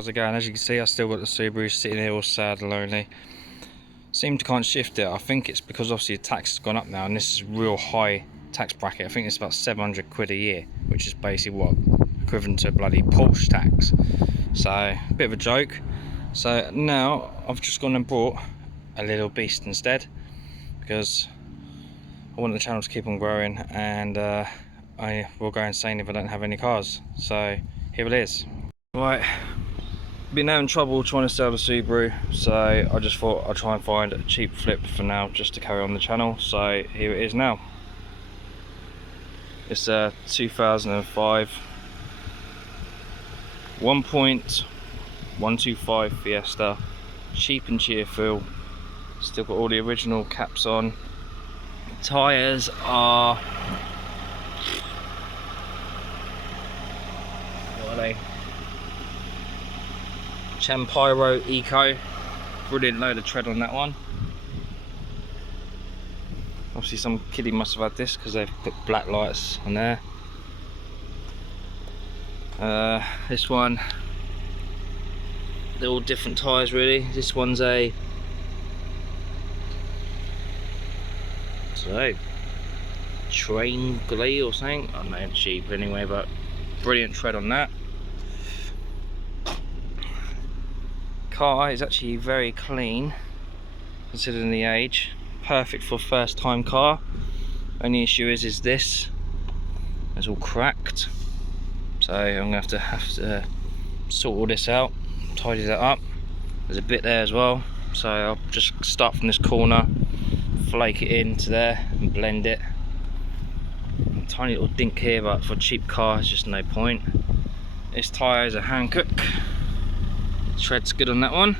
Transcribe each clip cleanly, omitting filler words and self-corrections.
How's it going? As you can see, I still got the Subaru sitting here all sad and lonely. Seem to can't shift it. I think it's because obviously the tax has gone up now and this is real high tax bracket. I think it's about 700 quid a year, which is basically what equivalent to bloody Porsche tax. So a bit of a joke. So now I've just gone and bought a little beast instead because I want the channel to keep on growing, and I will go insane if I don't have any cars. So here it is. Right. Been having trouble trying to sell the Subaru, so I just thought I'd try and find a cheap flip for now just to carry on the channel. So here it is now. It's a 2005 1.125 Fiesta, cheap and cheerful. Still got all the original caps on. Tyres are, what are they? Champiro Eco. Brilliant load of tread on that one. Obviously some kiddie must have had this because they've put black lights on there. This one, they're all different tyres really. This one's a train glee or something. I don't know, cheap anyway, but brilliant tread on that. Car is actually very clean considering the age. Perfect for first time car. Only issue is this. It's all cracked. So I'm gonna have to sort all this out, tidy that up. There's a bit there as well. So I'll just start from this corner, flake it into there and blend it. A tiny little dink here, but for a cheap car it's just no point. This tyre is a Hankook. Tread's good on that one.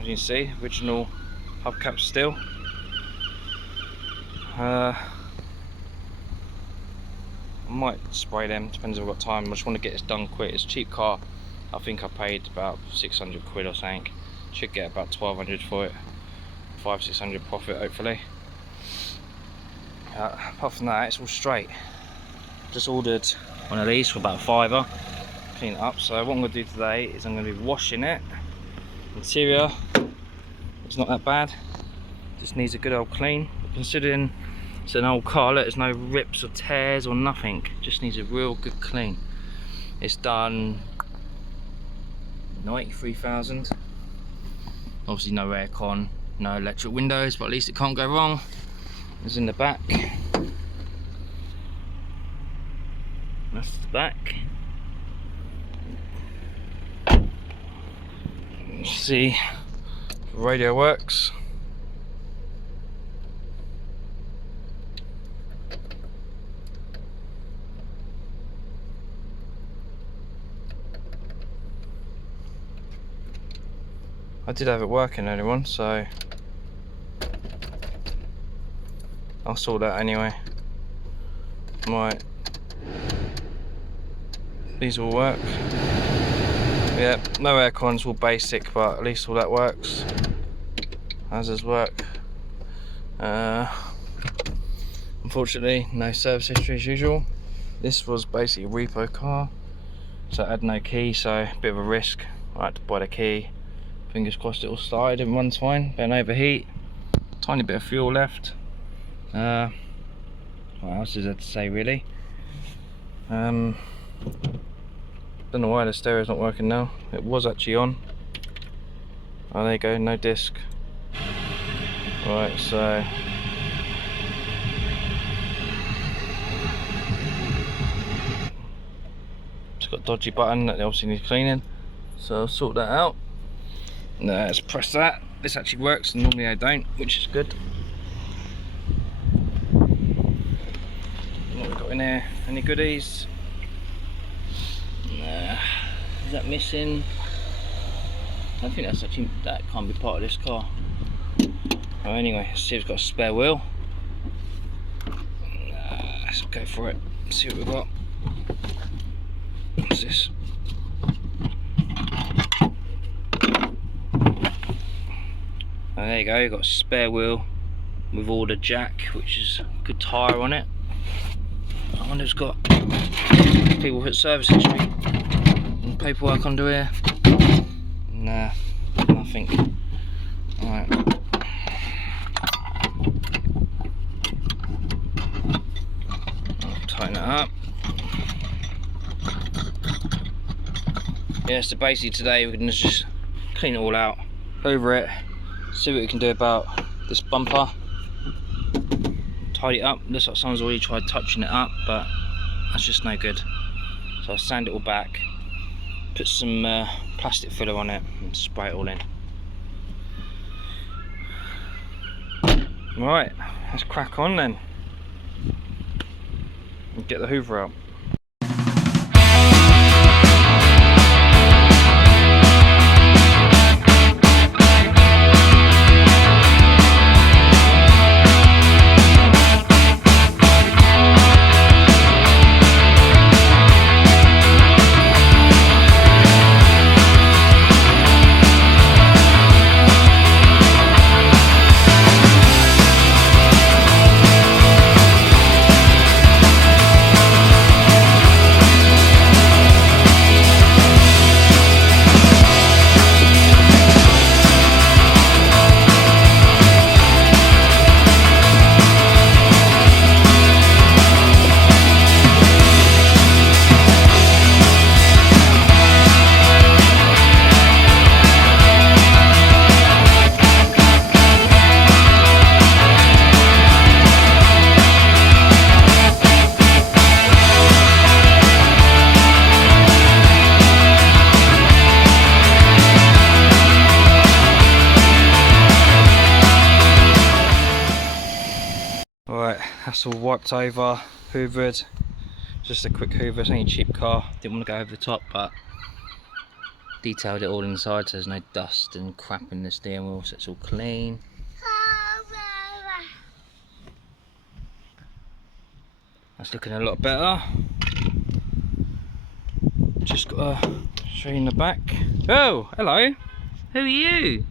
As you can see, original hubcaps still. I might spray them, depends if I've got time. I just want to get this done quick. It's a cheap car. I think I paid about 600 quid or something. Should get about 1200 for it. 500-600 profit hopefully. Apart from that, it's all straight. Just ordered one of these for about a £5. Clean it up. So what I'm going to do today is I'm going to be washing it. Interior, it's not that bad. Just needs a good old clean. Considering it's an old car, there's no rips or tears or nothing. Just needs a real good clean. It's done 93,000. Obviously no aircon, no electric windows, but at least it can't go wrong. It's in the back. That's the back. See, radio works. I did have it working earlier on, so I'll sort that anyway. Right, these will work. Yeah, no aircons, all basic, but at least all that works. As does work. Unfortunately, no service history as usual. This was basically a repo car, so it had no key, so a bit of a risk. I had to buy the key. Fingers crossed it all started and runs fine. Don't overheat. Tiny bit of fuel left. What else is there to say really? Don't know why the stereo's not working now. It was actually on. Oh, there you go, no disc. Right, so it's got a dodgy button that obviously needs cleaning. So I'll sort that out. Let's press that. This actually works, and normally I don't, which is good. What we got in here? Any goodies? Is that missing? I don't think that's actually, that can't be part of this car. Oh, anyway, let's see if it's got a spare wheel. Let's go for it. See what we've got. What's this? Oh, there you go, you've got a spare wheel with all the jack, which is a good tyre on it. I wonder if it's got people put service history. paperwork under here? Nah, nothing. Alright. Tighten it up. Yeah, so basically today we're going to just clean it all out, over it, see what we can do about this bumper, tidy it up. Looks like someone's already tried touching it up, but that's just no good. So I'll sand it all back, put some plastic filler on it and spray it all in. Right, let's crack on then and get the hoover out. Alright, that's all wiped over, hoovered. Just a quick hoover, it's only a cheap car, didn't want to go over the top, but detailed it all inside so there's no dust and crap in the steering wheel, so it's all clean. That's looking a lot better. Just got to show you in the back. Oh, hello. Who are you?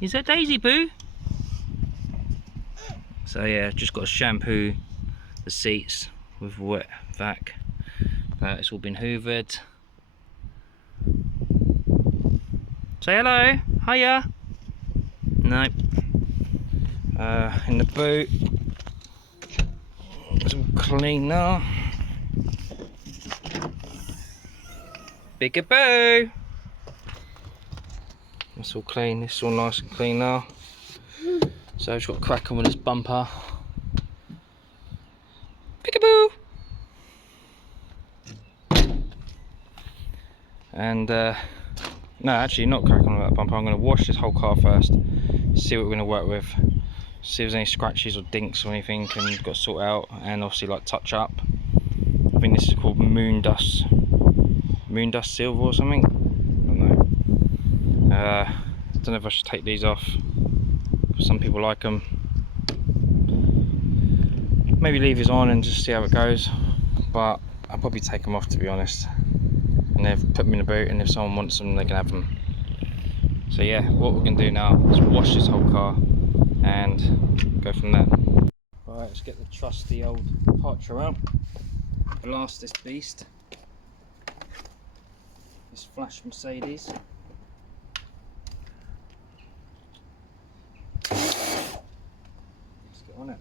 Is that Daisy Boo? So yeah, just got to shampoo the seats with wet vac. But it's all been hoovered. Say hello. Hiya. No. In the boot, it's all clean now. Bigger Boo. It's all clean. It's all nice and clean now. So I've just got to crack on with this bumper. Peekaboo! And no, actually not crack on with that bumper. I'm going to wash this whole car first, see what we're going to work with, see if there's any scratches or dinks or anything and got to sort out, and obviously like touch up. I think this is called moon dust silver or something. I don't know if I should take these off. Some people like them. Maybe leave these on and just see how it goes, but I'll probably take them off, to be honest, and they've put them in the boot, and if someone wants them they can have them. So yeah, what we're going to do now is wash this whole car and go from there. Alright, let's get the trusty old Karcher out, blast this beast, this flash Mercedes. Let's get on it.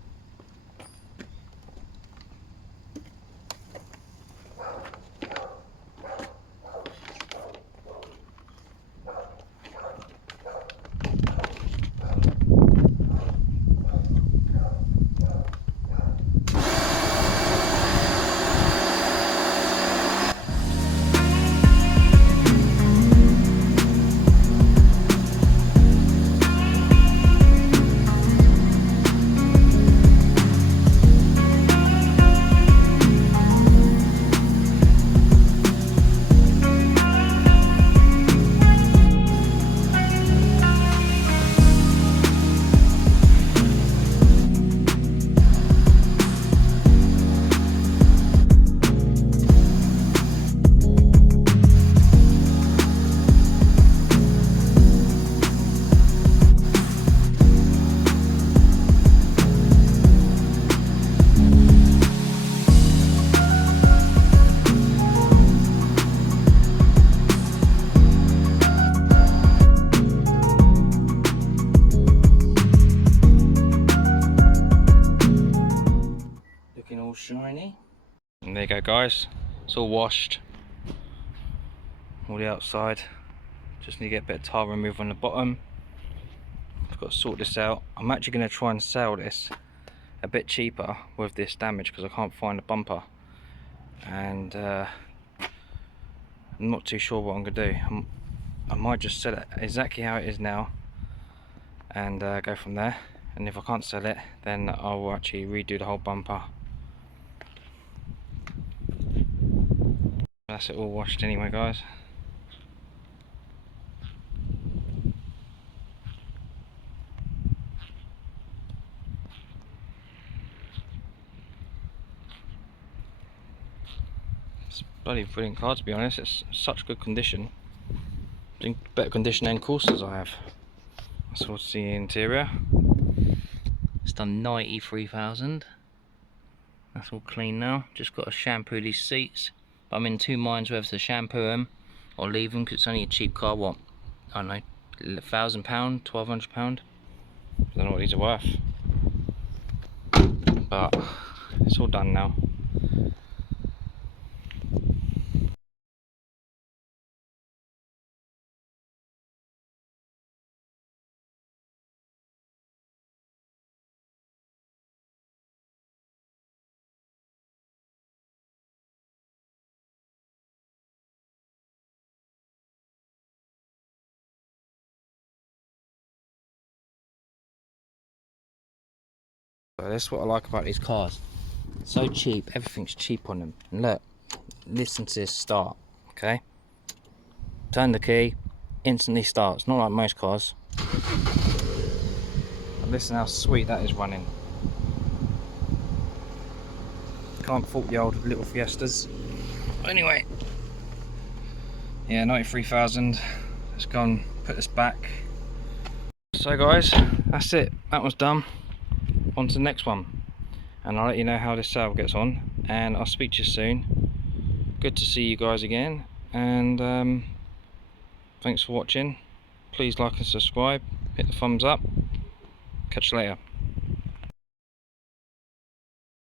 guys, it's all washed, all the outside. Just need to get a bit of tar remover on the bottom. I've got to sort this out. I'm actually going to try and sell this a bit cheaper with this damage because I can't find a bumper, and I'm not too sure what I'm going to do. I might just sell it exactly how it is now and go from there, and if I can't sell it then I'll actually redo the whole bumper. That's it all washed anyway, guys. It's a bloody brilliant car, to be honest. It's such good condition. I think better condition than Corsas I have. That's what's the interior. It's done 93,000. That's all clean now. Just got to shampoo these seats. But I'm in two minds whether to shampoo them or leave them because it's only a cheap car. What? I don't know, £1,000, £1,200. I don't know what these are worth. But it's all done now. So that's what I like about these cars. So cheap, everything's cheap on them. And look, listen to this start, okay? Turn the key, instantly starts. Not like most cars. But listen how sweet that is running. Can't fault the old little Fiestas. Anyway, yeah, 93,000. Let's go and put this back. So guys, that's it. That was done. On to the next one, and I'll let you know how this sale gets on, and I'll speak to you soon. Good to see you guys again, and thanks for watching. Please like and subscribe, hit the thumbs up. Catch you later.